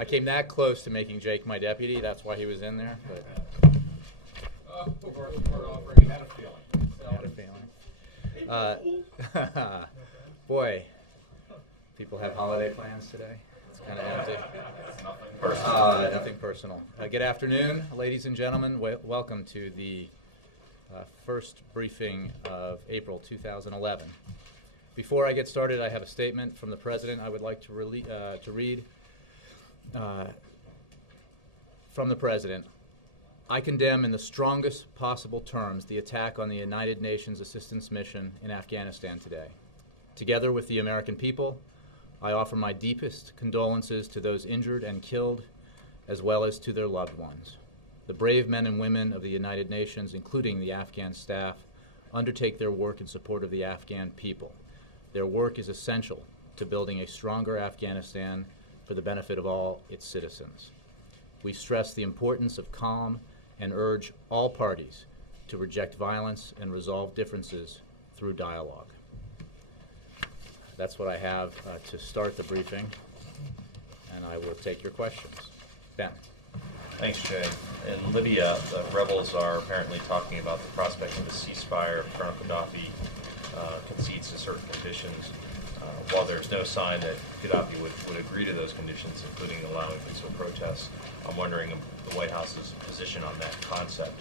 I came that close to making Jake my deputy. That's why he was in there. But We're offering. Had a feeling. had a feeling. Boy, people have holiday plans today. It's kind of empty. Nothing personal. Nothing personal. Good afternoon, ladies and gentlemen. Welcome to the first briefing of April 2011. Before I get started, I have a statement from the President I would like to read. From the President, I condemn in the strongest possible terms the attack on the United Nations Assistance Mission in Afghanistan today. Together with the American people, I offer my deepest condolences to those injured and killed, as well as to their loved ones. The brave men and women of the United Nations, including the Afghan staff, undertake their work in support of the Afghan people. Their work is essential to building a stronger Afghanistan for the benefit of all its citizens. We stress the importance of calm and urge all parties to reject violence and resolve differences through dialogue. That's what I have to start the briefing, and I will take your questions. Ben. Thanks, Jay. In Libya, the rebels are apparently talking about the prospect of a ceasefire if Colonel Gaddafi concedes to certain conditions. While there's no sign that Gaddafi would agree to those conditions, including allowing peaceful protests, I'm wondering the White House's position on that concept.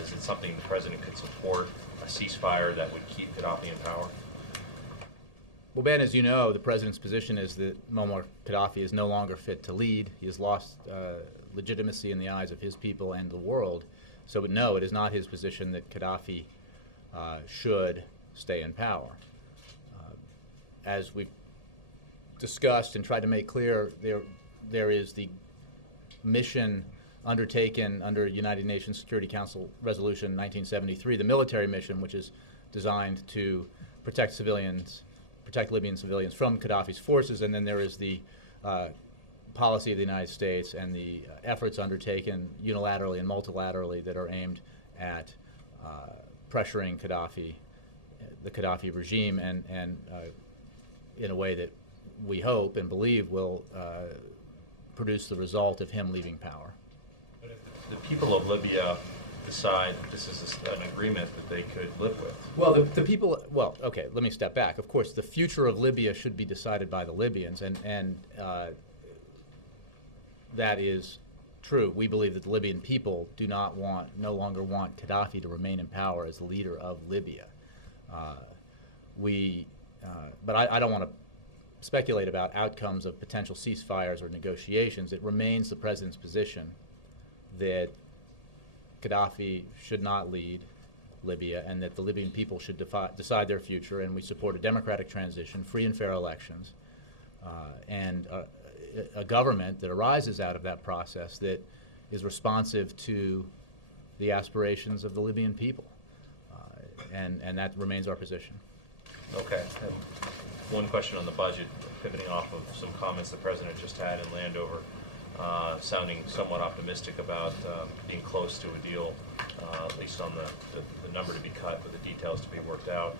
Is it something the President could support, a ceasefire that would keep Gaddafi in power? Well, Ben, as you know, the President's position is that Muammar Gaddafi is no longer fit to lead. He has lost legitimacy in the eyes of his people and the world. So, no, it is not his position that Gaddafi should stay in power. As we've discussed and tried to make clear, there is the mission undertaken under United Nations Security Council Resolution 1973, the military mission, which is designed to protect Libyan civilians from Gaddafi's forces, and then there is the policy of the United States and the efforts undertaken unilaterally and multilaterally that are aimed at pressuring the Gaddafi regime, and in a way that we hope and believe will produce the result of him leaving power. But if the people of Libya decide this is an agreement that they could live with? Well, the people, okay, let me step back. Of course, the future of Libya should be decided by the Libyans, and that is true. We believe that the Libyan people no longer want Gaddafi to remain in power as the leader of Libya. But I don't want to speculate about outcomes of potential ceasefires or negotiations. It remains the President's position that Gaddafi should not lead Libya and that the Libyan people should decide their future, and we support a democratic transition, free and fair elections, and a government that arises out of that process that is responsive to the aspirations of the Libyan people. And that remains our position. Okay. One question on the budget, pivoting off of some comments the President just had in Landover, sounding somewhat optimistic about being close to a deal, at least on the number to be cut, but the details to be worked out.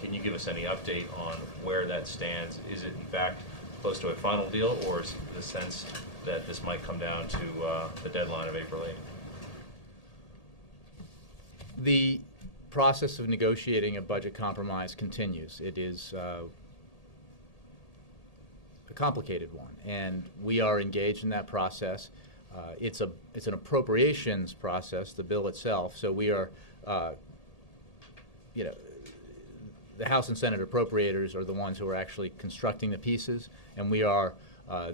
Can you give us any update on where that stands? Is it in fact close to a final deal, or is the sense that this might come down to the deadline of April 8th? The process of negotiating a budget compromise continues. It is a complicated one, and we are engaged in that process. It's an appropriations process, the bill itself. So we are, the House and Senate appropriators are the ones who are actually constructing the pieces, and we are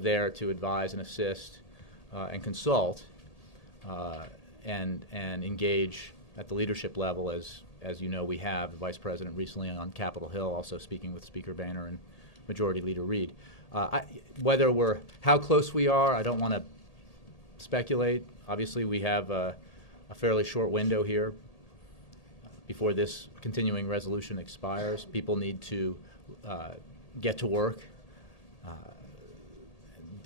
there to advise and assist and consult and engage at the leadership level, as you know we have, the Vice President recently on Capitol Hill, also speaking with Speaker Boehner and Majority Leader Reid. How close we are, I don't want to speculate. Obviously, we have a fairly short window here before this continuing resolution expires. People need to get to work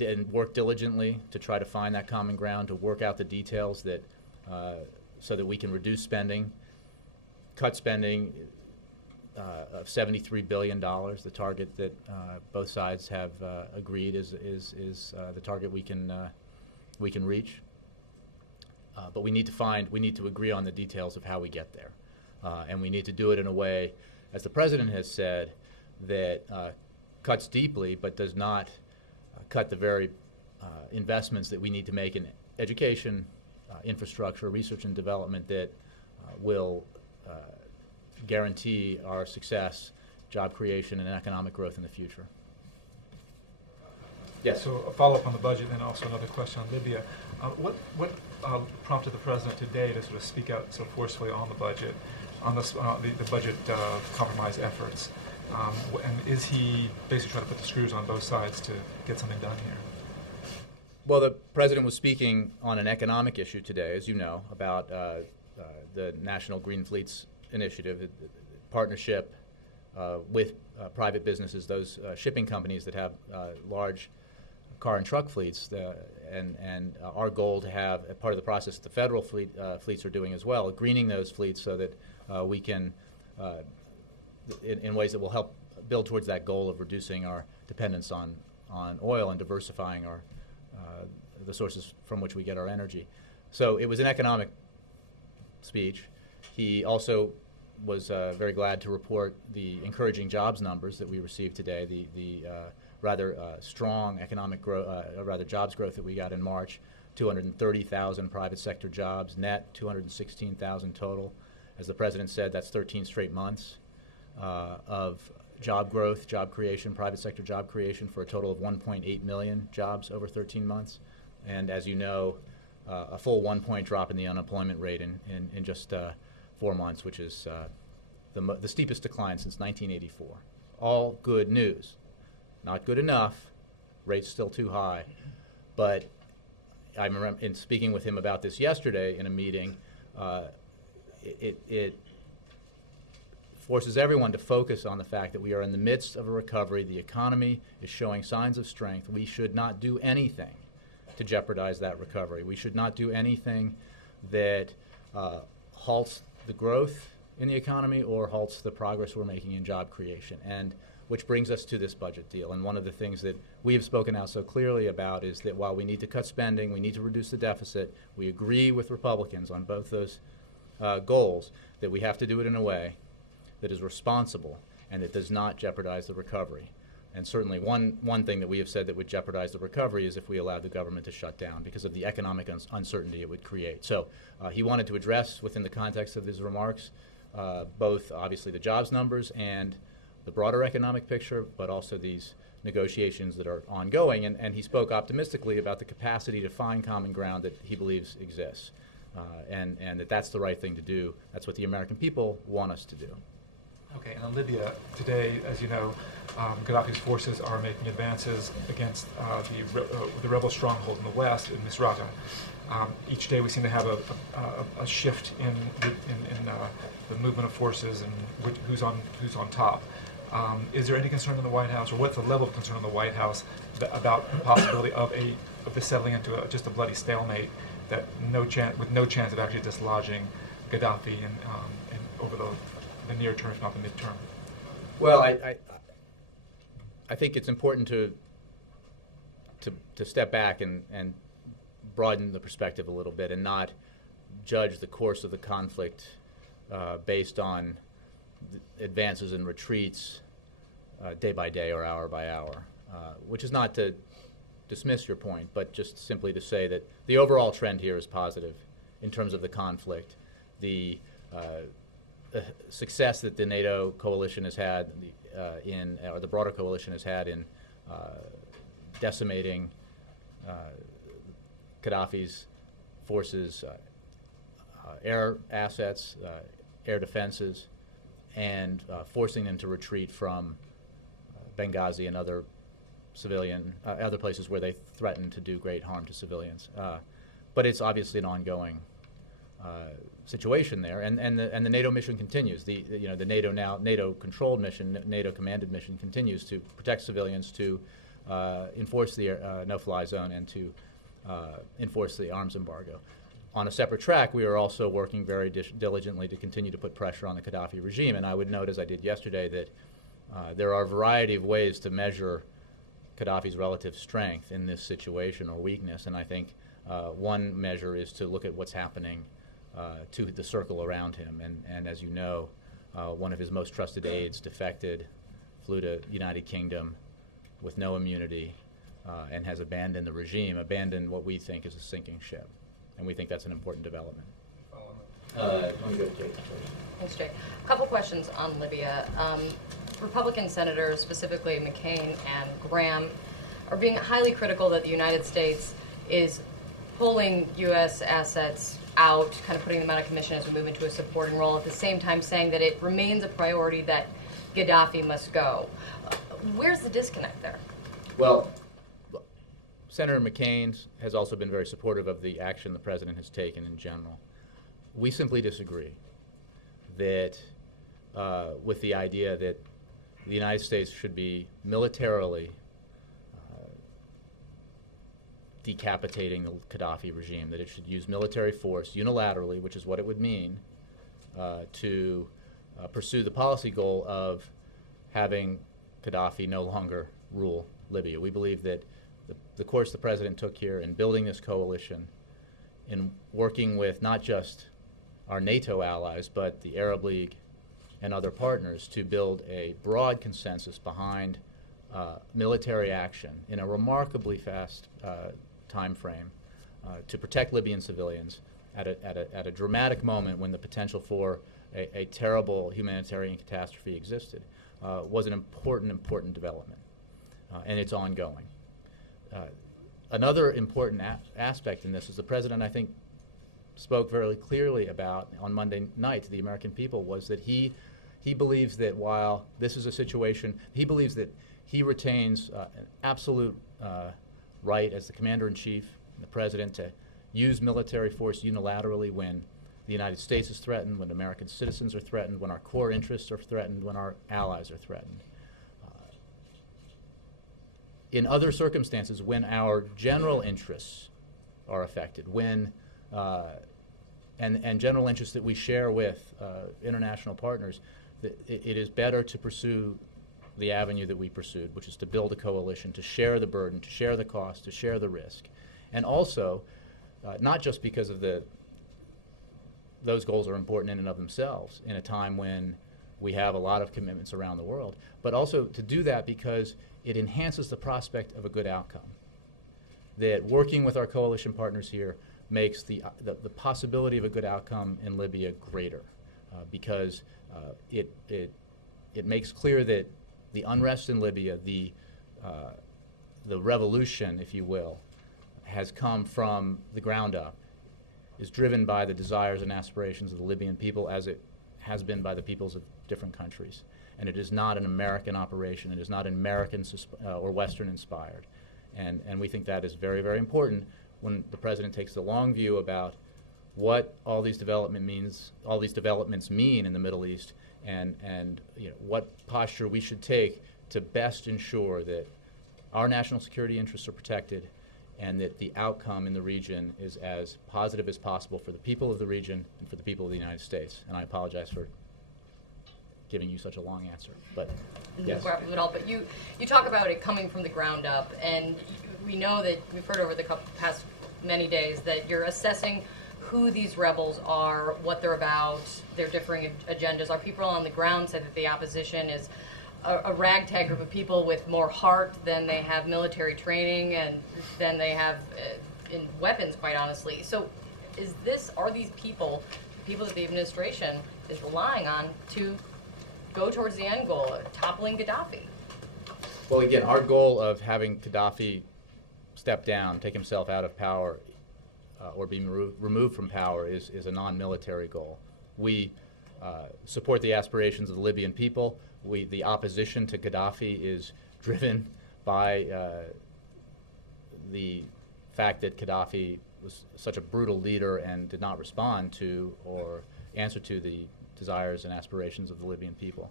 and work diligently to try to find that common ground, to work out the details so that we can reduce spending, cut spending, of $73 billion. The target that both sides have agreed is the target we can reach. But we need to agree on the details of how we get there, and we need to do it in a way, as the president has said, that cuts deeply but does not cut the very investments that we need to make in education, infrastructure, research and development that will guarantee our success, job creation, and economic growth in the future. Yes. So a follow-up on the budget, and also another question on Libya. What prompted the president today to sort of speak out so forcefully on the budget, on the budget compromise efforts? And is he basically trying to put the screws on both sides to get something done here? Well, the president was speaking on an economic issue today, as you know, about the National Green Fleets Initiative, the partnership with private businesses, those shipping companies that have large car and truck fleets, and our goal to have, a part of the process the federal fleets are doing as well, greening those fleets so that we can, in ways that will help build towards that goal of reducing our dependence on oil and diversifying our the sources from which we get our energy. So it was an economic speech. He also was very glad to report the encouraging jobs numbers that we received today, the rather strong economic growth, rather jobs growth that we got in March, 230,000 private sector jobs, net 216,000 total. As the president said, that's 13 straight months of job growth, job creation, private sector job creation, for a total of 1.8 million jobs over 13 months. And as you know, a full 1 point drop in the unemployment rate in just 4 months, which is the steepest decline since 1984. All good news. Not good enough. Rates still too high. But I remember in speaking with him about this yesterday in a meeting, it forces everyone to focus on the fact that we are in the midst of a recovery. The economy is showing signs of strength. We should not do anything to jeopardize that recovery. We should not do anything that halts the growth in the economy or halts the progress we're making in job creation. And which brings us to this budget deal. And one of the things that we have spoken out so clearly about is that while we need to cut spending, we need to reduce the deficit, we agree with Republicans on both those goals, that we have to do it in a way that is responsible and that does not jeopardize the recovery. And certainly one thing that we have said that would jeopardize the recovery is if we allowed the government to shut down because of the economic uncertainty it would create. So he wanted to address, within the context of his remarks, both obviously the jobs numbers and the broader economic picture, but also these negotiations that are ongoing. And he spoke optimistically about the capacity to find common ground that he believes exists, and that's the right thing to do. That's what the American people want us to do. Okay, and in Libya today, as you know, Gaddafi's forces are making advances against the rebel stronghold in the west, in Misrata. Each day we seem to have a shift in the movement of forces and who's on top. Is there any concern in the White House, or what's the level of concern in the White House about the possibility of this settling into just a bloody stalemate, that with no chance of actually dislodging Gaddafi and over the near term, if not the midterm? Well, I think it's important to step back and broaden the perspective a little bit and not judge the course of the conflict based on advances and retreats day by day or hour by hour, which is not to dismiss your point, but just simply to say that the overall trend here is positive in terms of the conflict. The success that the NATO coalition has had or the broader coalition has had in decimating Gaddafi's forces, air assets, air defenses, and forcing them to retreat from Benghazi and other other places where they threaten to do great harm to civilians. But it's obviously an ongoing situation there, and the NATO mission continues. The NATO controlled mission, NATO commanded mission continues to protect civilians, to enforce the no-fly zone, and to enforce the arms embargo. On a separate track, we are also working very diligently to continue to put pressure on the Gaddafi regime. And I would note, as I did yesterday, that there are a variety of ways to measure Gaddafi's relative strength in this situation or weakness. And I think one measure is to look at what's happening to the circle around him. And as you know, one of his most trusted aides defected, flew to the United Kingdom with no immunity, and has abandoned the regime, abandoned what we think is a sinking ship. And we think that's an important development. Let me go to Jake first. Thanks, Jay. A couple questions on Libya. Republican senators, specifically McCain and Graham, are being highly critical that the United States is pulling U.S. assets out, kind of putting them out of commission as we move into a supporting role, at the same time saying that it remains a priority that Gaddafi must go. Where's the disconnect there? Well, Senator McCain has also been very supportive of the action the president has taken in general. We simply disagree that with the idea that the United States should be militarily decapitating the Gaddafi regime, that it should use military force unilaterally, which is what it would mean, to pursue the policy goal of having Gaddafi no longer rule Libya. We believe that the course the president took here in building this coalition, in working with not just our NATO allies, but the Arab League and other partners to build a broad consensus behind military action in a remarkably fast time frame to protect Libyan civilians at a dramatic moment when the potential for a terrible humanitarian catastrophe existed, was an important development, and it's ongoing. Another important aspect in this is the president, I think, spoke very clearly about on Monday night to the American people, was that he believes that while this is a situation, he believes that he retains an absolute right as the commander-in-chief and the president to use military force unilaterally when the United States is threatened, when American citizens are threatened, when our core interests are threatened, when our allies are threatened. In other circumstances, when our general interests are affected, when and general interests that we share with international partners, it is better to pursue the avenue that we pursued, which is to build a coalition, to share the burden, to share the cost, to share the risk. And also, not just because of those goals are important in and of themselves in a time when we have a lot of commitments around the world, but also to do that because it enhances the prospect of a good outcome. That working with our coalition partners here makes the possibility of a good outcome in Libya greater, because it makes clear that the unrest in Libya, the revolution, if you will, has come from the ground up, is driven by the desires and aspirations of the Libyan people, as it has been by the peoples of different countries. And it is not an American operation. It is not American or Western inspired. And we think that is very, very important when the president takes the long view about what all these developments mean in the Middle East, and what posture we should take to best ensure that our national security interests are protected and that the outcome in the region is as positive as possible for the people of the region and for the people of the United States. And I apologize for giving you such a long answer, but yes. No problem at all. But you talk about it coming from the ground up, and we know that we've heard over the past many days that you're assessing who these rebels are, what they're about, their differing agendas. Our people on the ground said that the opposition is a ragtag group of people with more heart than they have military training and than they have in weapons, quite honestly. So are these people that the administration is relying on to go towards the end goal, toppling Gaddafi? Well, again, our goal of having Gaddafi step down, take himself out of power, or be removed from power is a non-military goal. We support the aspirations of the Libyan people. The opposition to Gaddafi is driven by the fact that Gaddafi was such a brutal leader and did not respond to or answer to the desires and aspirations of the Libyan people.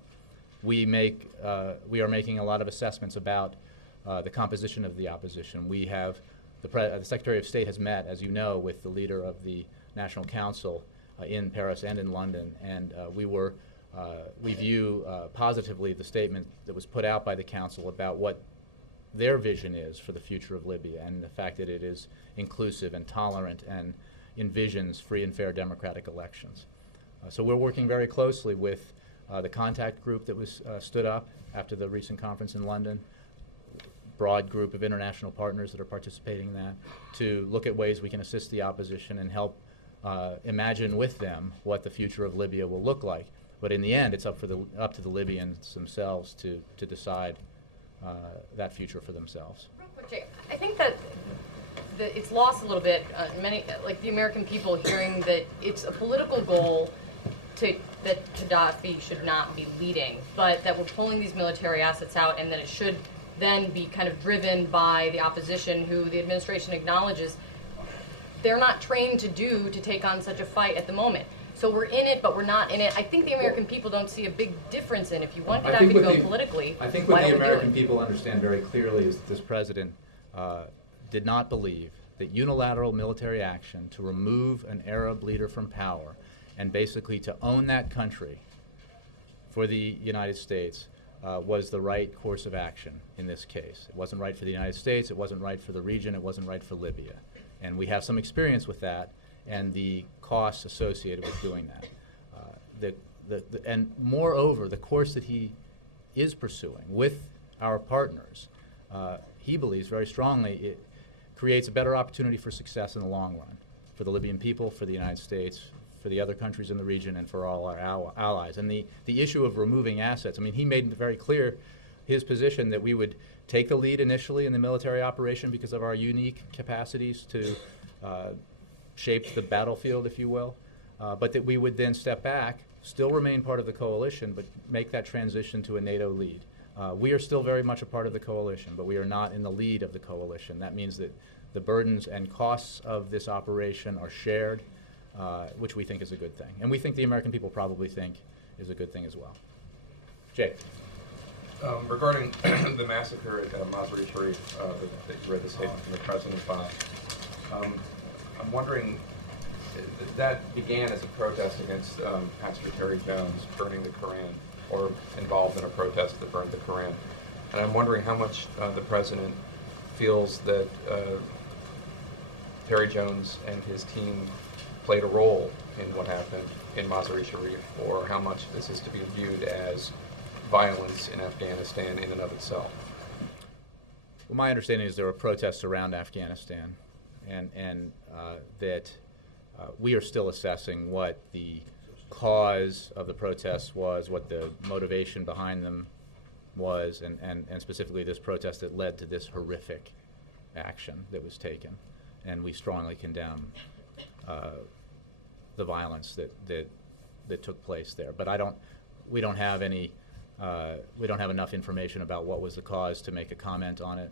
We are making a lot of assessments about the composition of the opposition. We have the Secretary of State has met, as you know, with the leader of the National Council in Paris and in London, and we view positively the statement that was put out by the Council about what their vision is for the future of Libya, and the fact that it is inclusive and tolerant and envisions free and fair democratic elections. So we're working very closely with the contact group that was stood up after the recent conference in London, broad group of international partners that are participating in that, to look at ways we can assist the opposition and help imagine with them what the future of Libya will look like. But in the end, it's up to the Libyans themselves to decide that future for themselves. Real quick, Jay, I think that it's lost a little bit. Many, like the American people, hearing that it's a political goal that Gaddafi should not be leading, but that we're pulling these military assets out, and that it should then be kind of driven by the opposition, who the administration acknowledges they're not trained to take on such a fight at the moment. So we're in it, but we're not in it. I think the American people don't see a big difference in, if you want Gaddafi to go politically, I think why what the don't we do American it? people understand very clearly is that this president did not believe that unilateral military action to remove an Arab leader from power and basically to own that country for the United States was the right course of action in this case. It wasn't right for the United States, it wasn't right for the region, it wasn't right for Libya. And we have some experience with that and the costs associated with doing that. And moreover, the course that he is pursuing with our partners, he believes very strongly it creates a better opportunity for success in the long run for the Libyan people, for the United States, for the other countries in the region, and for all our allies. And the issue of removing assets, I mean, he made very clear his position that we would take the lead initially in the military operation because of our unique capacities to shape the battlefield, if you will, but that we would then step back, still remain part of the coalition, but make that transition to a NATO lead. We are still very much a part of the coalition, but we are not in the lead of the coalition. That means that the burdens and costs of this operation are shared, which we think is a good thing. And we think the American people probably think is a good thing as well. Jay. Regarding the massacre at Mazar-e Sharif, that you read the statement from the president about, I'm wondering, that began as a protest against Pastor Terry Jones burning the Koran, or involved in a protest that burned the Koran. And I'm wondering how much the president feels that Terry Jones and his team played a role in what happened in Mazar-e Sharif, or how much this is to be viewed as violence in Afghanistan in and of itself. Well, my understanding is there were protests around Afghanistan, and that we are still assessing what the cause of the protests was, what the motivation behind them was, and specifically this protest that led to this horrific action that was taken. And we strongly condemn the violence that took place there. But we don't have enough information about what was the cause to make a comment on it.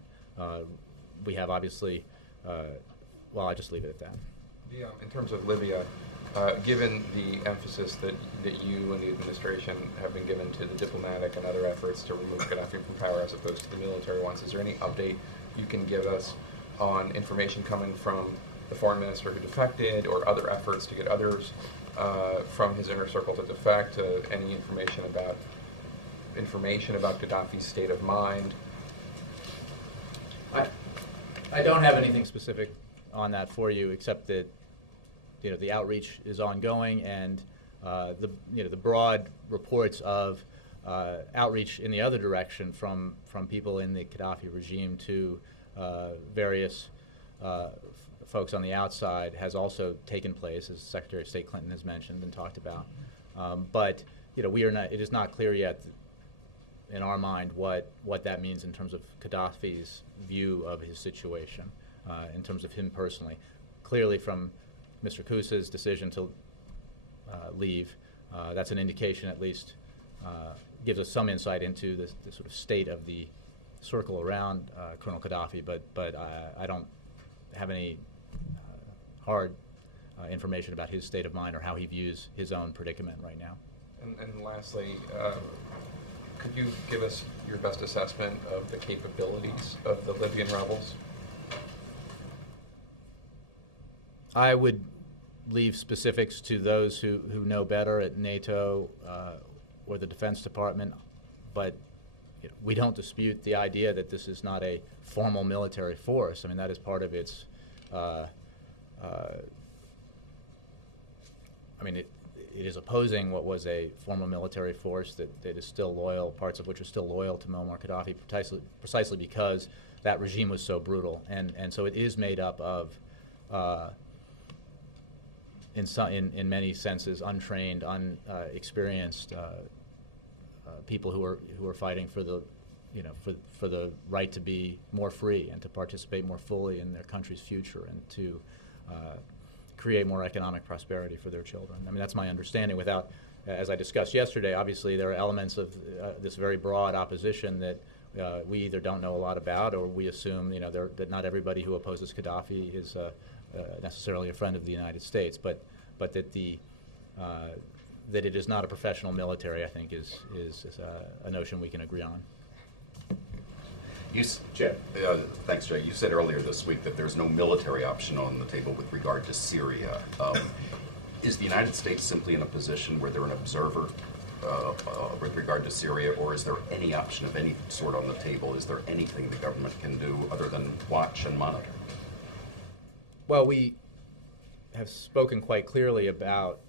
We have obviously, well, I'll just leave it at that. In terms of Libya, given the emphasis that you and the administration have been given to the diplomatic and other efforts to remove Gaddafi from power as opposed to the military ones, is there any update you can give us on information coming from the foreign minister who defected, or other efforts to get others from his inner circle to defect, any information about Gaddafi's state of mind? I don't have anything specific on that for you, except that the outreach is ongoing, and the broad reports of outreach in the other direction from people in the Gaddafi regime to various folks on the outside has also taken place, as Secretary of State Clinton has mentioned and talked about. But it is not clear yet in our mind what that means in terms of Gaddafi's view of his situation, in terms of him personally. Clearly, from Mr. Koussa's decision to leave, that's an indication, at least, gives us some insight into the sort of state of the circle around Colonel Gaddafi, but I don't have any hard information about his state of mind or how he views his own predicament right now. And lastly, could you give us your best assessment of the capabilities of the Libyan rebels? I would leave specifics to those who know better at NATO or the Defense Department, but we don't dispute the idea that this is not a formal military force. I mean, that is part of its, it is opposing what was a formal military force that is still loyal, parts of which are still loyal to Muammar Gaddafi, precisely because that regime was so brutal. And so it is made up of, in many senses, untrained, unexperienced people who are fighting for the, for the right to be more free and to participate more fully in their country's future and to create more economic prosperity for their children. I mean, that's my understanding. Without, as I discussed yesterday, obviously there are elements of this very broad opposition that we either don't know a lot about, or we assume, that not everybody who opposes Gaddafi is necessarily a friend of the United States, but that that it is not a professional military, I think, is a notion we can agree on. Thanks, Jay. You said earlier this week that there's no military option on the table with regard to Syria. Is the United States simply in a position where they're an observer with regard to Syria, or is there any option of any sort on the table? Is there anything the government can do other than watch and monitor? Well, we have spoken quite clearly about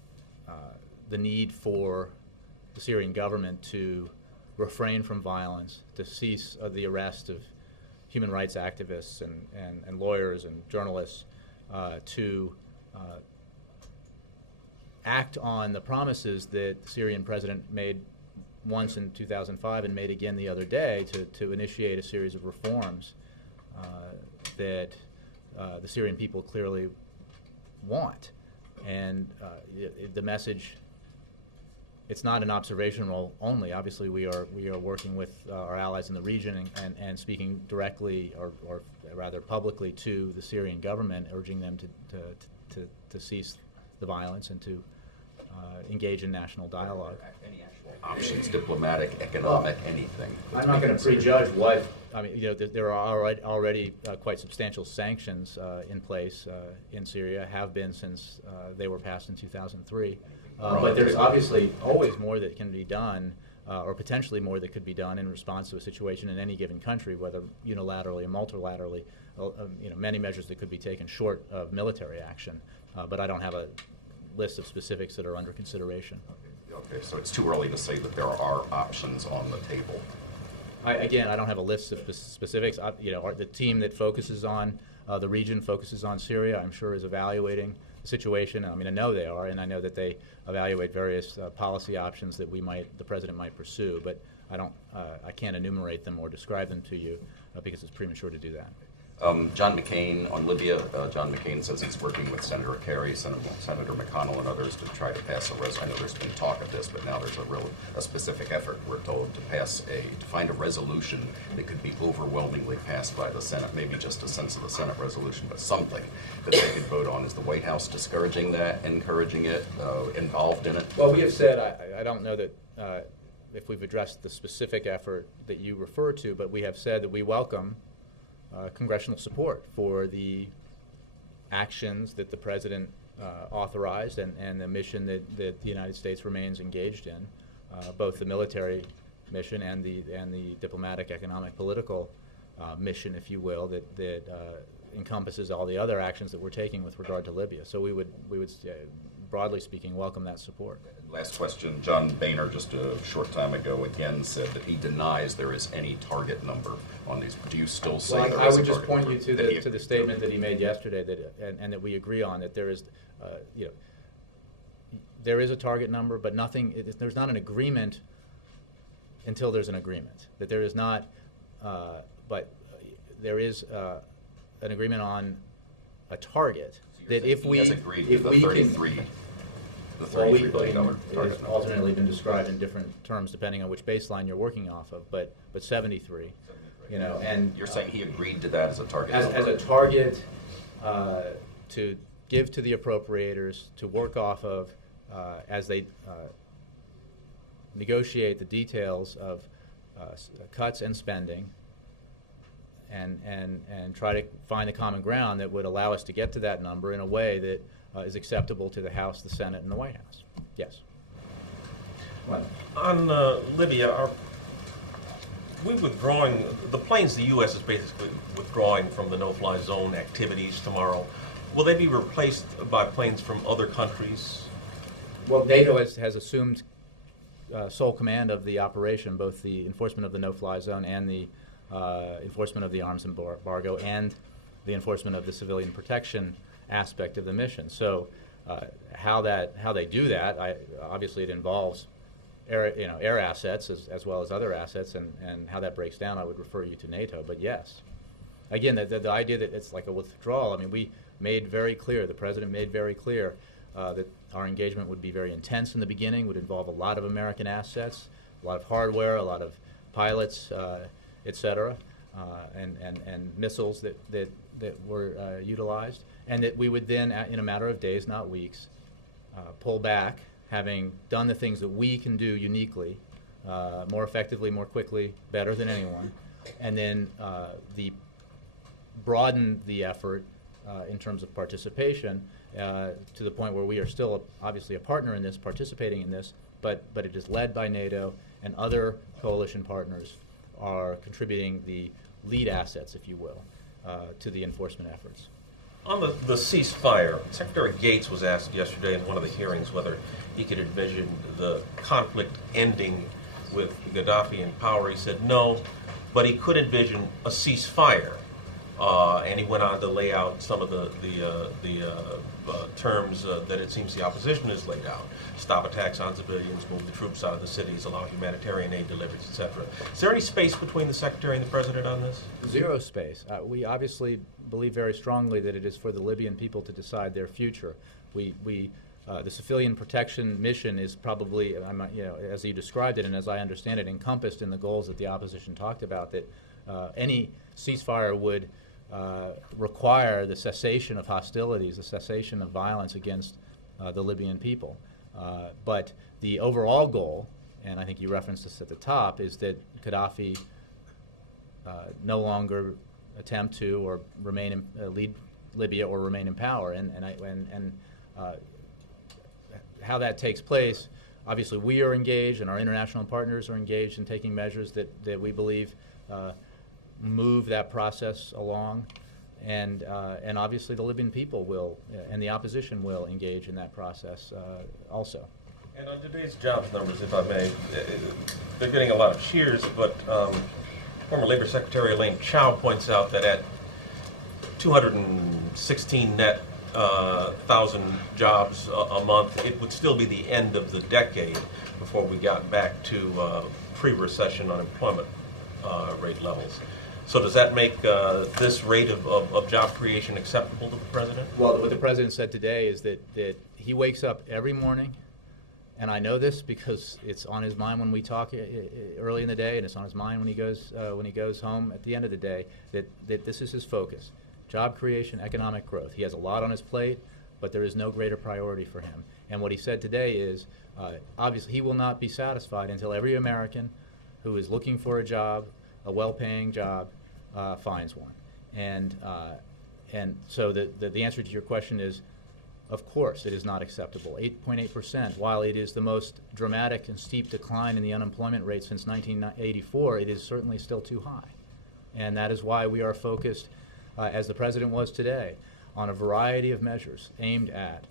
the need for the Syrian government to refrain from violence, to cease the arrest of human rights activists and lawyers and journalists, to act on the promises that the Syrian president made once in 2005 and made again the other day to initiate a series of reforms that the Syrian people clearly want. And the message, it's not an observation role only. Obviously, we are working with our allies in the region and speaking directly, or rather publicly, to the Syrian government, urging them to cease the violence and to engage in national dialogue. Any actual options, diplomatic, economic, anything? I'm not going to prejudge what. I mean, there are already quite substantial sanctions in place in Syria, have been since they were passed in 2003. But there's obviously always more that can be done, or potentially more that could be done in response to a situation in any given country, whether unilaterally or multilaterally. Many measures that could be taken short of military action, but I don't have a list of specifics that are under consideration. Okay, so it's too early to say that there are options on the table. I don't have a list of specifics. The team that focuses on the region, focuses on Syria, I'm sure is evaluating the situation. I mean, I know they are, and I know that they evaluate various policy options that the president might pursue. But I can't enumerate them or describe them to you because it's premature to do that. John McCain on Libya. John McCain says he's working with Senator Kerry, Senator McConnell, and others to try to pass a resolution. I know there's been talk of this, but now there's a specific effort, we're told, to find a resolution that could be overwhelmingly passed by the Senate. Maybe just a sense of the Senate resolution, but something that they could vote on. Is the White House discouraging that, encouraging it, involved in it? Well, we have said, I don't know that if we've addressed the specific effort that you refer to, but we have said that we welcome congressional support for the actions that the president authorized and the mission that the United States remains engaged in, both the military mission and the diplomatic, economic, political mission, if you will, that encompasses all the other actions that we're taking with regard to Libya. So we would broadly speaking, welcome that support. Last question. John Boehner, just a short time ago, again said that he denies there is any target number on these. Do you still say there is a target number? I would just point you to the statement that he made yesterday, and that we agree on, that there is, there is a target number, but there's not an agreement until there's an agreement. That there is not, but there is an agreement on a target. So that if we, he has agreed if with we the can, $33 billion target it's number. alternately been described in different terms depending on which baseline you're working off of, but 73, and You're saying he agreed to that as a target as number? a target to give to the appropriators to work off of as they negotiate the details of cuts and spending, and try to find a common ground that would allow us to get to that number in a way that is acceptable to the House, the Senate, and the White House. Yes. On Libya, are we withdrawing, the planes, the U.S. is basically withdrawing from the no-fly zone activities tomorrow. Will they be replaced by planes from other countries? Well, NATO has assumed sole command of the operation, both the enforcement of the no-fly zone and the enforcement of the arms embargo and the enforcement of the civilian protection aspect of the mission. So how they do that, obviously it involves air assets as well as other assets, and how that breaks down, I would refer you to NATO. But yes, again, the idea that it's like a withdrawal, I mean, we made very clear, the President made very clear that our engagement would be very intense in the beginning, would involve a lot of American assets, a lot of hardware, a lot of pilots, et cetera, and missiles that were utilized, and that we would then, in a matter of days, not weeks, pull back, having done the things that we can do uniquely, more effectively, more quickly, better than anyone, and then broaden the effort in terms of participation to the point where we are still obviously a partner in this, participating in this, but it is led by NATO, and other coalition partners are contributing the lead assets, if you will, to the enforcement efforts. On the ceasefire, Secretary Gates was asked yesterday in one of the hearings whether he could envision the conflict ending with Gaddafi in power. He said no, but he could envision a ceasefire. And he went on to lay out some of the terms that it seems the opposition has laid out. Stop attacks on civilians, move the troops out of the cities, allow humanitarian aid deliveries, etc. Is there any space between the Secretary and the President on this? Zero space. We obviously believe very strongly that it is for the Libyan people to decide their future. The civilian protection mission is probably, as you described it and as I understand it, encompassed in the goals that the opposition talked about, that any ceasefire would require the cessation of hostilities, the cessation of violence against the Libyan people. But the overall goal, and I think you referenced this at the top, is that Gaddafi no longer attempt to or remain lead Libya or remain in power. And how that takes place, obviously we are engaged and our international partners are engaged in taking measures that we believe move that process along, and obviously the Libyan people will, and the opposition will engage in that process also. And on today's jobs numbers, if I may, they're getting a lot of cheers, but former Labor Secretary Elaine Chao points out that at 216 net 1,000 jobs a month, it would still be the end of the decade before we got back to pre-recession unemployment rate levels. So does that make this rate of job creation acceptable to the President? Well, what the President said today is that he wakes up every morning, and I know this because it's on his mind when we talk early in the day, and it's on his mind when he goes home at the end of the day, that this is his focus: job creation, economic growth. He has a lot on his plate, but there is no greater priority for him. And what he said today is, obviously, he will not be satisfied until every American who is looking for a job, a well-paying job, finds one. And so the answer to your question is, of course, it is not acceptable. 8.8%, while it is the most dramatic and steep decline in the unemployment rate since 1984, it is certainly still too high. And that is why we are focused, as the President was today, on a variety of measures aimed at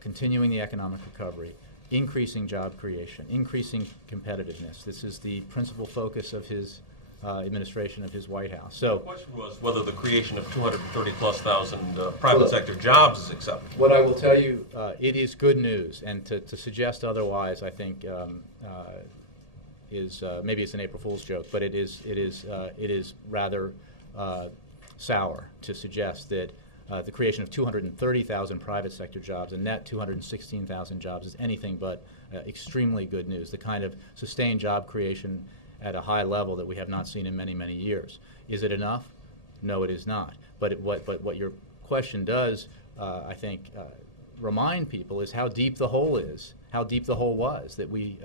continuing the economic recovery, increasing job creation, increasing competitiveness. This is the principal focus of his administration, of his White House. So the question was whether the creation of 230,000+ private sector jobs is acceptable. What I will tell you, it is good news, and to suggest otherwise, I think, is maybe it's an April Fool's joke, but it is rather sour to suggest that the creation of 230,000 private sector jobs, a net 216,000 jobs, is anything but extremely good news. The kind of sustained job creation at a high level that we have not seen in many, many years. Is it enough? No, it is not. But what your question does, I think, remind people is how deep the hole is, how deep the hole was that we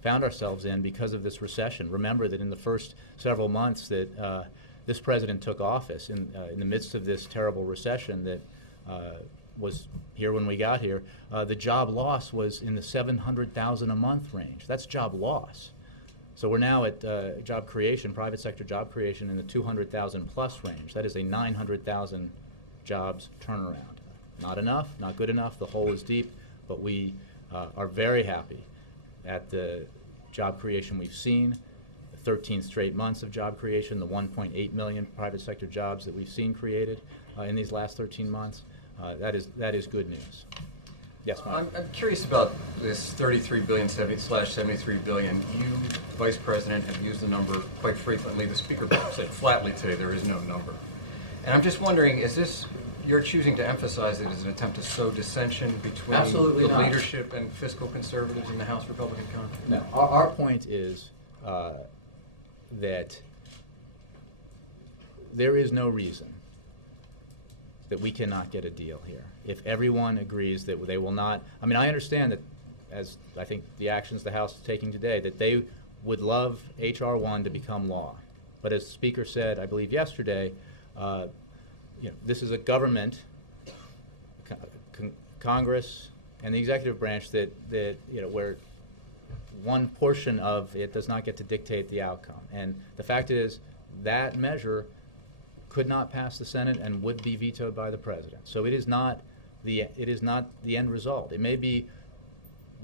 found ourselves in because of this recession. Remember that in the first several months that this president took office in the midst of this terrible recession that was here when we got here, the job loss was in the 700,000 a month range. That's job loss. So we're now at job creation, private sector job creation in the 200,000 plus range. That is a 900,000 jobs turnaround. Not enough, not good enough. The hole is deep, but we are very happy at the job creation we've seen. 13 straight months of job creation, the 1.8 million private sector jobs that we've seen created in these last 13 months. That is good news. Yes, Mike. I'm curious about this 33 billion, 73 billion. You, Vice President, have used the number quite frequently. The Speaker said flatly today there is no number. And I'm just wondering, is this, you're choosing to emphasize it as an attempt to sow dissension between Absolutely the not. leadership and fiscal conservatives in the House Republican Conference? No, our point is that there is no reason that we cannot get a deal here. If everyone agrees that they will not, I mean, I understand that, as I think the actions the House is taking today, that they would love H.R. 1 to become law. But as the Speaker said, I believe yesterday, this is a government, Congress, and the executive branch that where one portion of it does not get to dictate the outcome. And the fact is that measure could not pass the Senate and would be vetoed by the President. So it is not the end result. It may be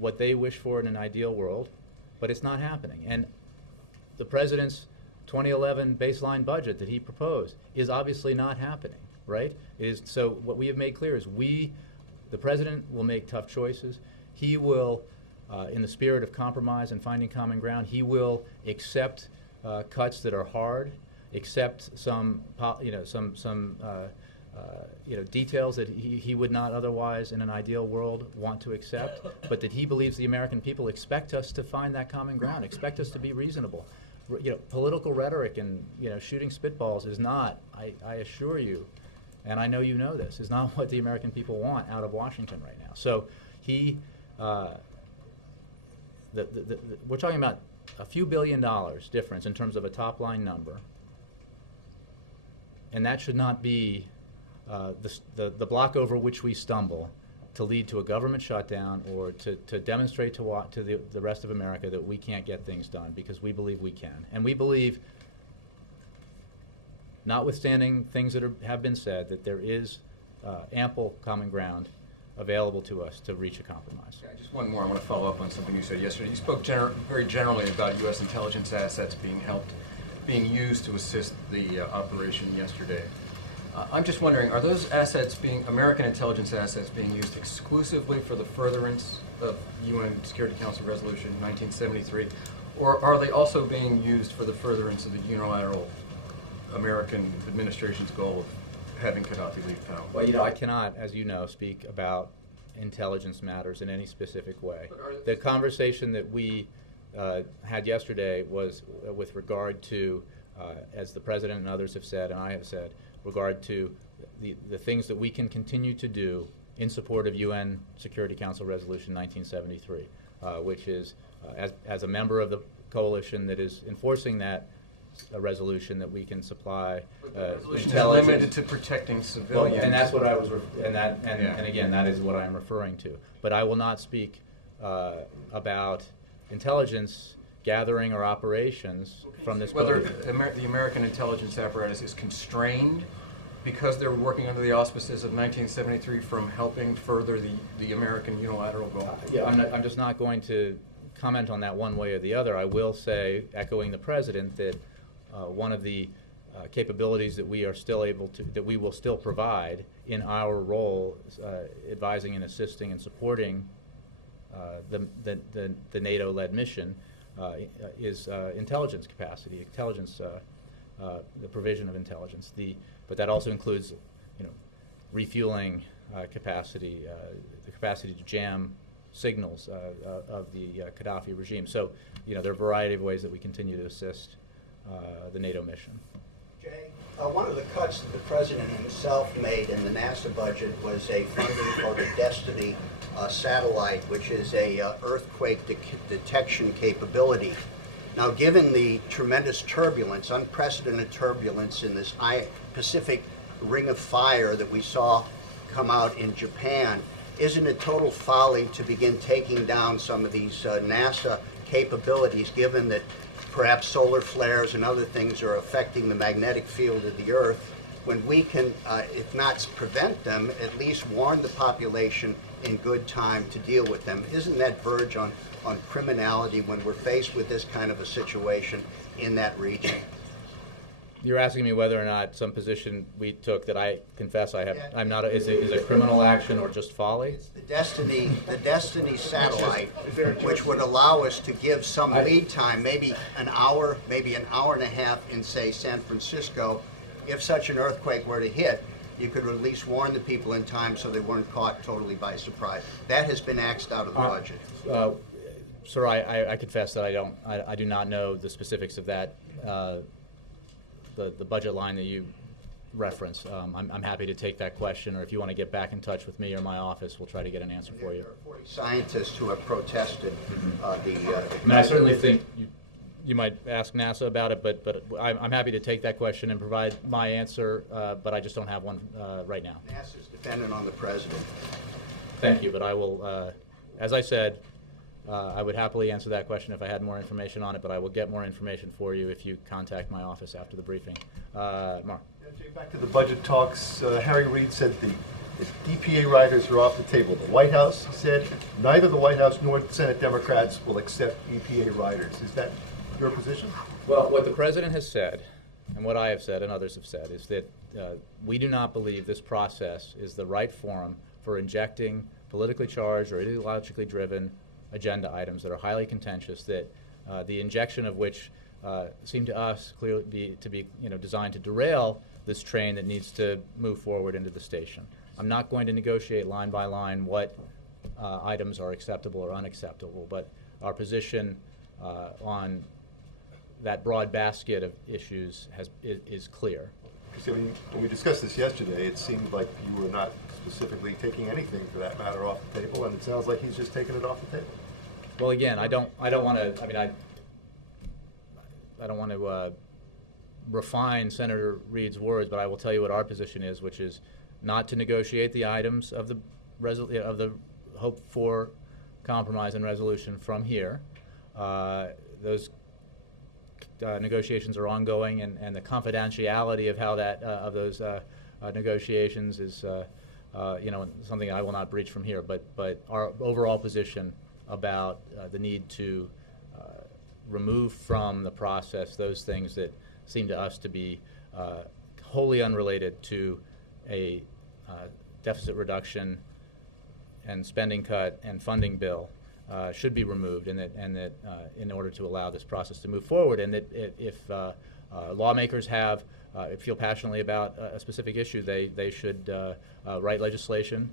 what they wish for in an ideal world, but it's not happening. And the President's 2011 baseline budget that he proposed is obviously not happening, right? So what we have made clear is the President will make tough choices. He will, in the spirit of compromise and finding common ground, he will accept cuts that are hard, accept some details that he would not otherwise, in an ideal world, want to accept, but that he believes the American people expect us to find that common ground, expect us to be reasonable. Political rhetoric and shooting spitballs is not, I assure you, and I know you know this, is not what the American people want out of Washington right now. So we're talking about a few $1 billion difference in terms of a top line number, and that should not be the block over which we stumble to lead to a government shutdown or to demonstrate to the rest of America that we can't get things done, because we believe we can. And we believe, notwithstanding things that have been said, that there is ample common ground available to us to reach a compromise. Yeah, just one more. I want to follow up on something you said yesterday. You spoke very generally about U.S. intelligence assets being used to assist the operation yesterday. I'm just wondering, are those assets American intelligence assets being used exclusively for the furtherance of UN Security Council Resolution 1973, or are they also being used for the furtherance of the unilateral American administration's goal of having Gaddafi leave power? Well, I cannot, as you know, speak about intelligence matters in any specific way. The conversation that we had yesterday was with regard to, as the President and others have said, and I have said, regard to the things that we can continue to do in support of UN Security Council Resolution 1973, which is, as a member of the coalition that is enforcing that resolution, that we can supply Resolution intelligence. is limited to protecting civilians. Well, and that's what I was, and again, that is what I'm referring to. But I will not speak about intelligence gathering or operations from this Whether building. the American intelligence apparatus is constrained because they're working under the auspices of 1973 from helping further the American unilateral goal? Yeah, I'm just not going to comment on that one way or the other. I will say, echoing the President, that one of the capabilities that we are still able to, that we will still provide in our role, advising and assisting and supporting the NATO-led mission, is intelligence capacity, the provision of intelligence. But that also includes, refueling capacity, the capacity to jam signals of the Gaddafi regime. So, there are a variety of ways that we continue to assist the NATO mission. Jay, one of the cuts that the President himself made in the NASA budget was a funding for the Destiny satellite, which is a earthquake detection capability. Now, given the tremendous turbulence, unprecedented turbulence in this Pacific Ring of Fire that we saw come out in Japan, isn't it total folly to begin taking down some of these NASA capabilities, given that perhaps solar flares and other things are affecting the magnetic field of the Earth, when we can, if not prevent them, at least warn the population in good time to deal with them? Isn't that verge on criminality when we're faced with this kind of a situation in that region? You're asking me whether or not some position we took that I confess I have, I'm not, is a criminal action or just folly? It's the Destiny satellite, which would allow us to give some lead time, maybe an hour and a half in, say, San Francisco. If such an earthquake were to hit, you could at least warn the people in time so they weren't caught totally by surprise. That has been axed out of the budget. Sir, I confess that I do not know the specifics of that, the budget line that you reference. I'm happy to take that question, or if you want to get back in touch with me or my office, we'll try to get an answer for you. There are 40 scientists who have protested I mean, I certainly think you might ask NASA about it, but I'm happy to take that question and provide my answer, but I just don't have one right now. NASA's dependent on the president. Thank you, but I will, as I said, I would happily answer that question if I had more information on it, but I will get more information for you if you contact my office after the briefing. Mark. Jay, back to the budget talks. Harry Reid said the DPA riders are off the table. The White House said neither the White House nor the Senate Democrats will accept EPA riders. Is that your position? Well, what the President has said, and what I have said and others have said, is that we do not believe this process is the right forum for injecting politically charged or ideologically driven agenda items that are highly contentious, that the injection of which seem to us clearly to be designed to derail this train that needs to move forward into the station. I'm not going to negotiate line by line what items are acceptable or unacceptable, but our position on that broad basket of issues is clear. Because I mean, when we discussed this yesterday, it seemed like you were not specifically taking anything for that matter off the table, and it sounds like he's just taking it off the table. Well, again, I don't want to. I mean, I don't want to refine Senator Reid's words, but I will tell you what our position is, which is not to negotiate the items of the hope for compromise and resolution from here. Those negotiations are ongoing, and the confidentiality of how that of those negotiations is something I will not breach from here. But our overall position about the need to remove from the process those things that seem to us to be wholly unrelated to a deficit reduction and spending cut and funding bill should be removed, and that in order to allow this process to move forward, and that if lawmakers feel passionately about a specific issue, they should write legislation,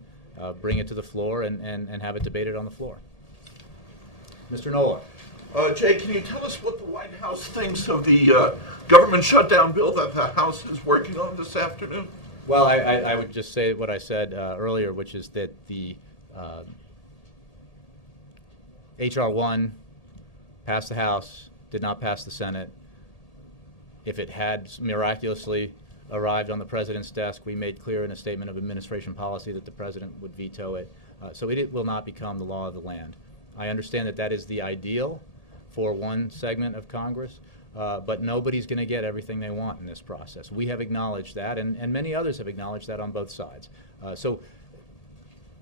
bring it to the floor, and have it debated on the floor. Mr. Nola. Jay, can you tell us what the White House thinks of the government shutdown bill that the House is working on this afternoon? Well, I would just say what I said earlier, which is that the H.R. 1 passed the House, did not pass the Senate. If it had miraculously arrived on the President's desk, we made clear in a statement of administration policy that the President would veto it. So it will not become the law of the land. I understand that that is the ideal for one segment of Congress, but nobody's going to get everything they want in this process. We have acknowledged that, and many others have acknowledged that on both sides. So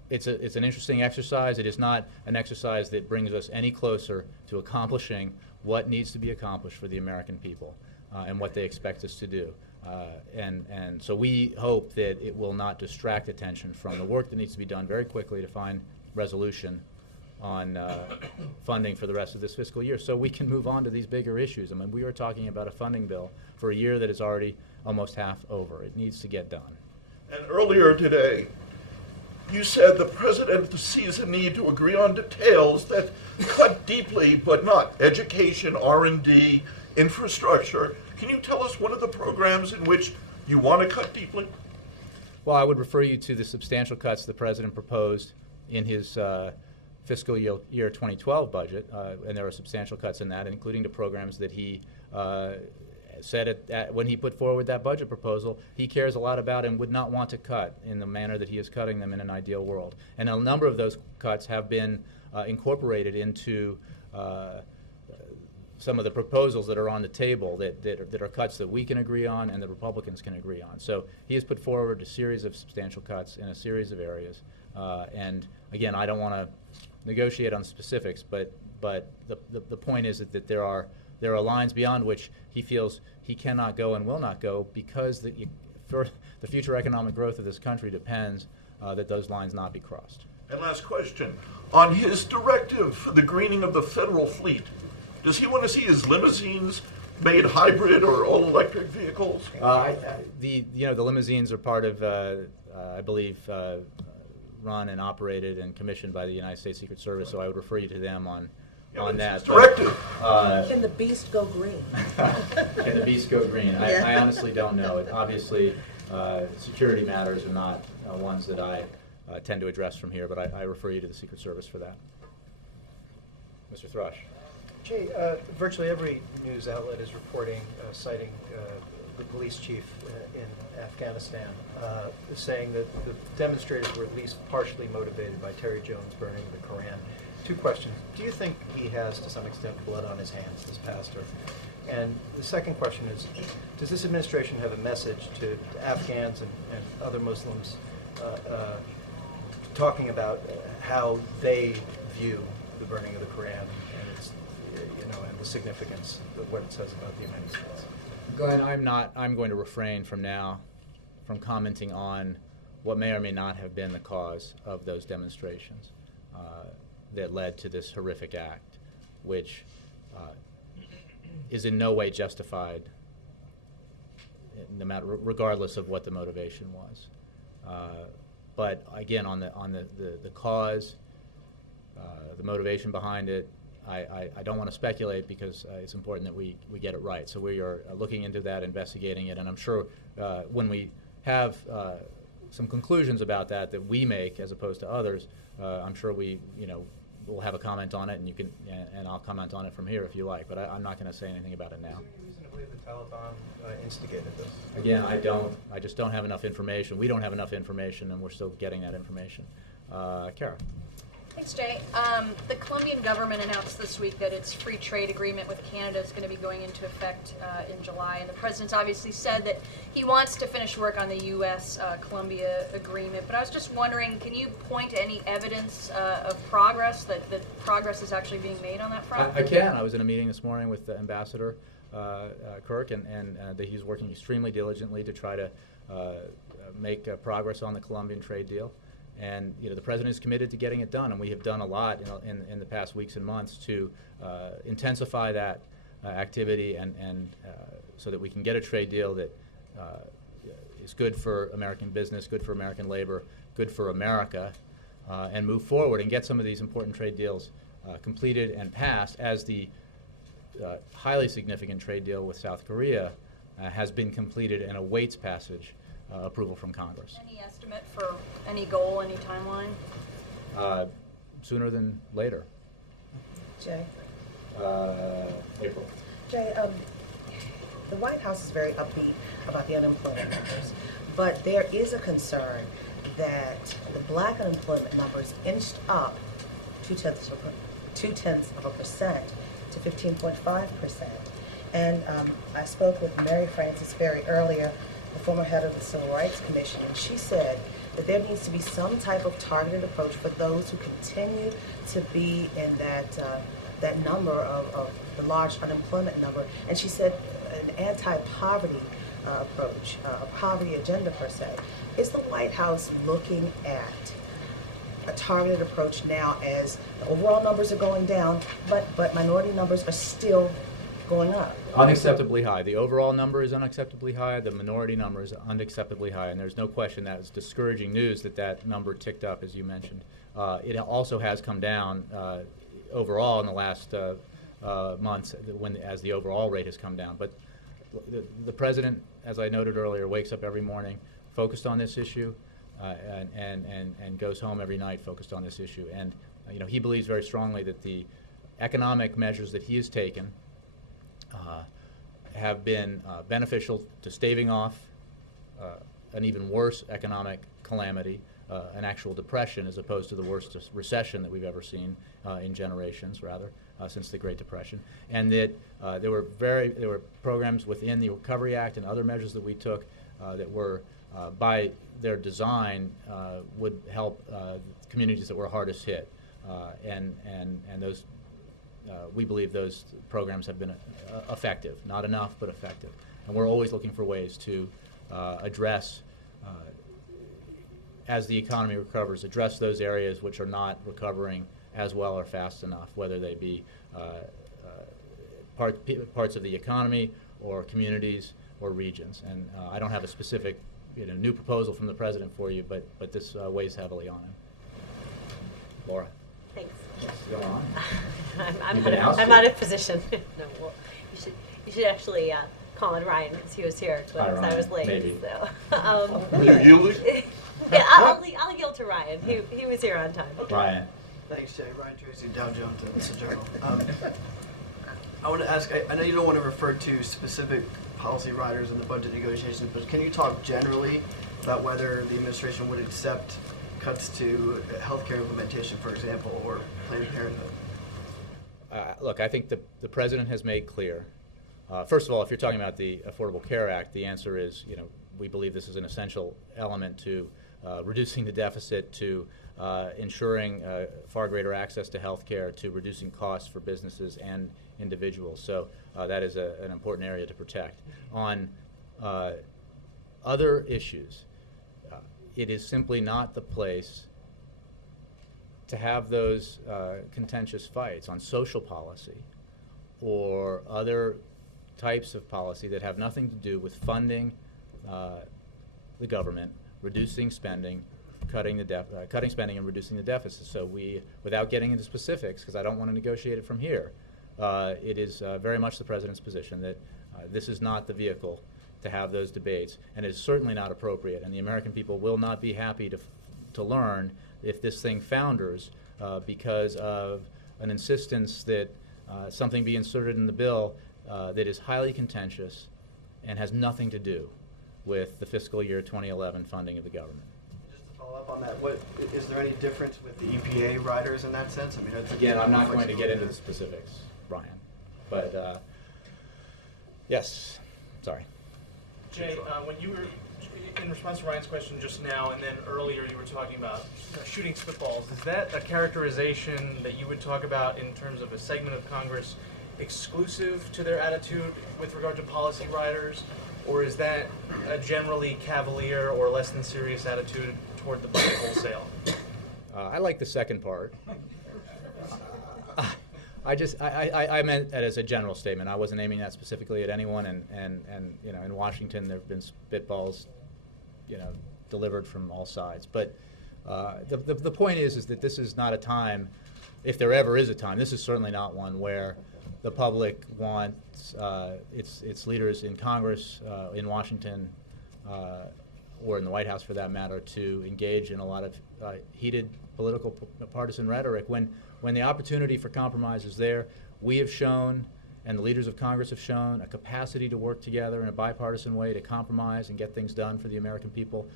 it's an interesting exercise. It is not an exercise that brings us any closer to accomplishing what needs to be accomplished for the American people and what they expect us to do. And so we hope that it will not distract attention from the work that needs to be done very quickly to find resolution on funding for the rest of this fiscal year, so we can move on to these bigger issues. I mean, we are talking about a funding bill for a year that is already almost half over. It needs to get done. And earlier today, you said the President sees a need to agree on details that cut deeply, but not education, R&D, infrastructure. Can you tell us one of the programs in which you want to cut deeply? Well, I would refer you to the substantial cuts the President proposed in his fiscal year 2012 budget, and there are substantial cuts in that, including the programs that he said when he put forward that budget proposal he cares a lot about and would not want to cut in the manner that he is cutting them in an ideal world. And a number of those cuts have been incorporated into some of the proposals that are on the table that are cuts that we can agree on and the Republicans can agree on. So he has put forward a series of substantial cuts in a series of areas. And again, I don't want to negotiate on specifics, but the point is that there are lines beyond which he feels he cannot go and will not go because the future economic growth of this country depends that those lines not be crossed. And last question. On his directive for the greening of the federal fleet, does he want to see his limousines made hybrid or all-electric vehicles? The limousines are part of, I believe, run and operated and commissioned by the United States Secret Service, so I would refer you to them on that. Directive. Can the beast go green? Can the beast go green? I honestly don't know. Obviously, security matters are not ones that I tend to address from here, but I refer you to the Secret Service for that. Mr. Thrush. Jay, virtually every news outlet is reporting, citing the police chief in Afghanistan, saying that the demonstrators were at least partially motivated by Terry Jones burning the Koran. Two questions. Do you think he has, to some extent, blood on his hands, this pastor? And the second question is, does this administration have a message to Afghans and other Muslims talking about how they view the burning of the Koran and its, and the significance of what it says about the United States? Glenn, I'm going to refrain from now from commenting on what may or may not have been the cause of those demonstrations that led to this horrific act, which is in no way justified, no matter, regardless of what the motivation was. But again, on the cause, the motivation behind it, I don't want to speculate because it's important that we get it right. So we are looking into that, investigating it, and I'm sure when we have some conclusions about that we make as opposed to others, I'm sure we'll have a comment on it, and you can, and I'll comment on it from here if you like. But I'm not going to say anything about it now. Is there any reason to believe the Taliban instigated this? Again, I just don't have enough information. We don't have enough information, and we're still getting that information. Kara. Thanks, Jay. The Colombian government announced this week that its free trade agreement with Canada is going to be going into effect in July, and the president's obviously said that he wants to finish work on the U.S.-Colombia agreement. But I was just wondering, can you point to any evidence of progress, that progress is actually being made on that front? I can. I was in a meeting this morning with Ambassador Kirk, and that he's working extremely diligently to try to make progress on the Colombian trade deal. And the president is committed to getting it done, and we have done a lot in the past weeks and months to intensify that activity, and so that we can get a trade deal that is good for American business, good for American labor, good for America, and move forward and get some of these important trade deals completed and passed, as the highly significant trade deal with South Korea has been completed and awaits passage. Approval from Congress. Any estimate for any goal, any timeline? Sooner than later. Jay? April. Jay, the White House is very upbeat about the unemployment numbers, but there is a concern that the black unemployment numbers inched up 0.2% to 15.5%. And I spoke with Mary Frances Berry earlier, the former head of the Civil Rights Commission, and she said that there needs to be some type of targeted approach for those who continue to be in that number of the large unemployment number. And she said an anti-poverty approach, a poverty agenda per se. Is the White House looking at a targeted approach now, as the overall numbers are going down, but minority numbers are still going up? Unacceptably high. The overall number is unacceptably high. The minority number is unacceptably high, and there's no question that it's discouraging news that number ticked up, as you mentioned. It also has come down overall in the last months, as the overall rate has come down. But the president, as I noted earlier, wakes up every morning focused on this issue. and goes home every night focused on this issue. And he believes very strongly that the economic measures that he has taken have been beneficial to staving off an even worse economic calamity, an actual depression, as opposed to the worst recession that we've ever seen in generations, rather, since the Great Depression. And that there were programs within the Recovery Act and other measures that we took that were, by their design, would help communities that were hardest hit. And those, we believe those programs have been effective, not enough, but effective. And we're always looking for ways to address, as the economy recovers, address those areas which are not recovering as well or fast enough, whether they be parts of the economy or communities or regions. And I don't have a specific new proposal from the president for you, but this weighs heavily on him. Laura? Thanks. Go on. I'm not in a position. No, well, you should actually call on Ryan because he was here when I was late. Maybe. So, You're yielding? yeah, I'll yield to Ryan. He was here on time. Ryan. Thanks, Jay. Ryan Tracy, Dow Jones Business Journal. I want to ask, I know you don't want to refer to specific policy riders in the budget negotiations, but can you talk generally about whether the administration would accept cuts to healthcare implementation, for example, or Planned Parenthood? Look, I think the president has made clear. First of all, if you're talking about the Affordable Care Act, the answer is, we believe this is an essential element to reducing the deficit, to ensuring far greater access to health care, to reducing costs for businesses and individuals. So that is an important area to protect. On other issues, it is simply not the place to have those contentious fights on social policy or other types of policy that have nothing to do with funding the government, reducing spending, cutting spending and reducing the deficit. So we, without getting into specifics, because I don't want to negotiate it from here, it is very much the president's position that this is not the vehicle to have those debates, and it is certainly not appropriate. And the American people will not be happy to learn if this thing founders because of an insistence that something be inserted in the bill that is highly contentious and has nothing to do with the fiscal year 2011 funding of the government. Just to follow up on that, is there any difference with the EPA riders in that sense? I mean, again, I'm not going to get into the specifics, Ryan, but yes, sorry. Jay, when you were, in response to Ryan's question just now, and then earlier you were talking about shooting spitballs, is that a characterization that you would talk about in terms of a segment of Congress exclusive to their attitude with regard to policy riders, or is that a generally cavalier or less than serious attitude toward the budget wholesale? I like the second part. I meant that as a general statement. I wasn't aiming that specifically at anyone, and in Washington there have been spitballs, delivered from all sides. But the point is that this is not a time, if there ever is a time, this is certainly not one where the public wants its leaders in Congress, in Washington, or in the White House for that matter, to engage in a lot of heated political partisan rhetoric. When the opportunity for compromise is there, we have shown, and the leaders of Congress have shown, a capacity to work together in a bipartisan way to compromise and get things done for the American people.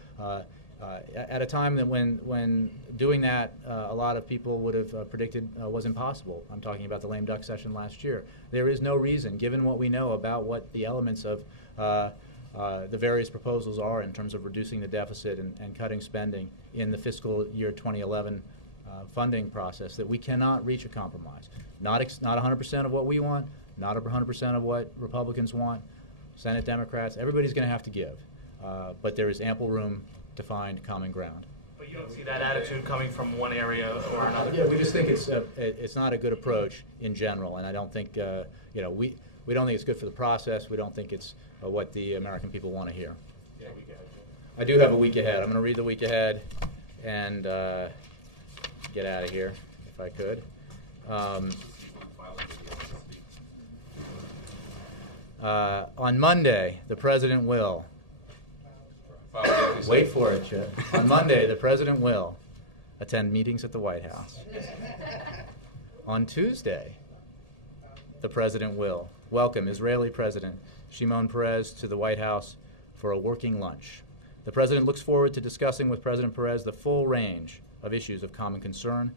At a time that when doing that, a lot of people would have predicted was impossible. I'm talking about the lame duck session last year. There is no reason, given what we know about what the elements of the various proposals are in terms of reducing the deficit and cutting spending in the fiscal year 2011 funding process, that we cannot reach a compromise. Not 100% of what we want, not 100% of what Republicans want, Senate Democrats, everybody's going to have to give. But there is ample room to find common ground. But you don't see that attitude coming from one area or another? Yeah, we just think it's not a good approach in general, and I don't think, we don't think it's good for the process. We don't think it's what the American people want to hear. Yeah, week ahead. I do have a week ahead. I'm going to read the week ahead and get out of here, if I could. On Monday, the president will File the Wait for it, Chip. On Monday, the president will attend meetings at the White House. On Tuesday, the president will welcome Israeli President Shimon Peres to the White House for a working lunch. The president looks forward to discussing with President Peres the full range of issues of common concern,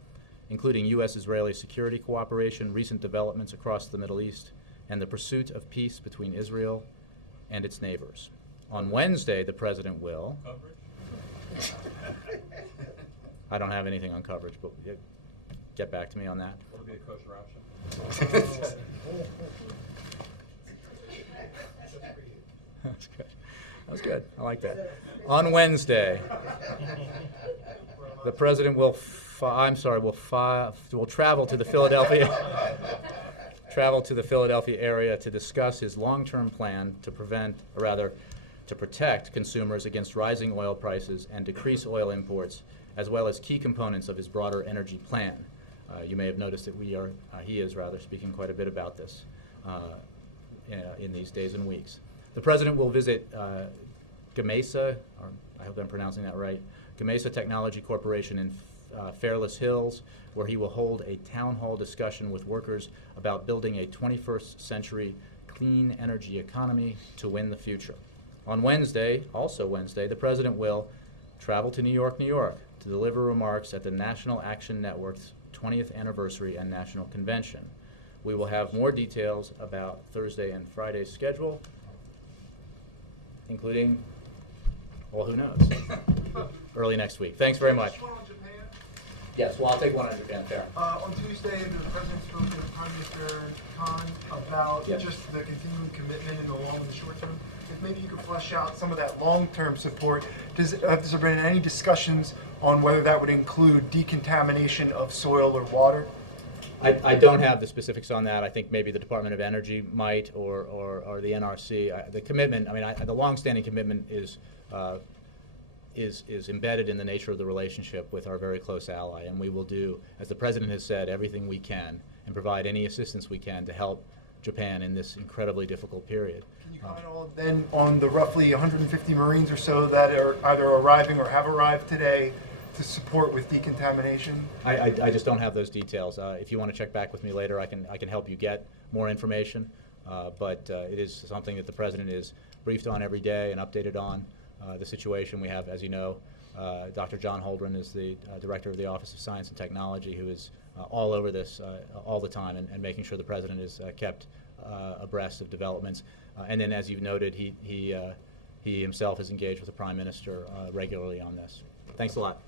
including U.S.-Israeli security cooperation, recent developments across the Middle East, and the pursuit of peace between Israel and its neighbors. On Wednesday, the president will... I don't have anything on coverage, but get back to me on that. Will it be a kosher option? That's good. That was good. I like that. On Wednesday, the president will travel to the Philadelphia area to discuss his long-term plan to protect consumers against rising oil prices and decrease oil imports, as well as key components of his broader energy plan. You may have noticed that he is speaking quite a bit about this in these days and weeks. The president will visit Gamesa, or I hope I'm pronouncing that right, Gamesa Technology Corporation in Fairless Hills, where he will hold a town hall discussion with workers about building a 21st century clean energy economy to win the future. On Wednesday, also Wednesday, the president will travel to New York, to deliver remarks at the National Action Network's 20th anniversary and national convention. We will have more details about Thursday and Friday's schedule, including, well, who knows, early next week. Thanks very much. Yes, well, I'll take one on Japan, fair. On Tuesday, the president spoke to Prime Minister Khan about just the continuing commitment in the long and the short term. If maybe you could flesh out some of that long-term support. Has there been any discussions on whether that would include decontamination of soil or water? I don't have the specifics on that. I think maybe the Department of Energy might, or the NRC. The commitment, the long-standing commitment is embedded in the nature of the relationship with our very close ally, and we will do, as the president has said, everything we can and provide any assistance we can to help Japan in this incredibly difficult period. Can you comment then on the roughly 150 Marines or so that are either arriving or have arrived today to support with decontamination? I just don't have those details. If you want to check back with me later, I can help you get more information. But it is something that the president is briefed on every day and updated on. The situation we have, as you know, Dr. John Holdren is the director of the Office of Science and Technology, who is all over this all the time and making sure the president is kept abreast of developments. And then, as you've noted, he himself is engaged with the Prime Minister regularly on this. Thanks a lot.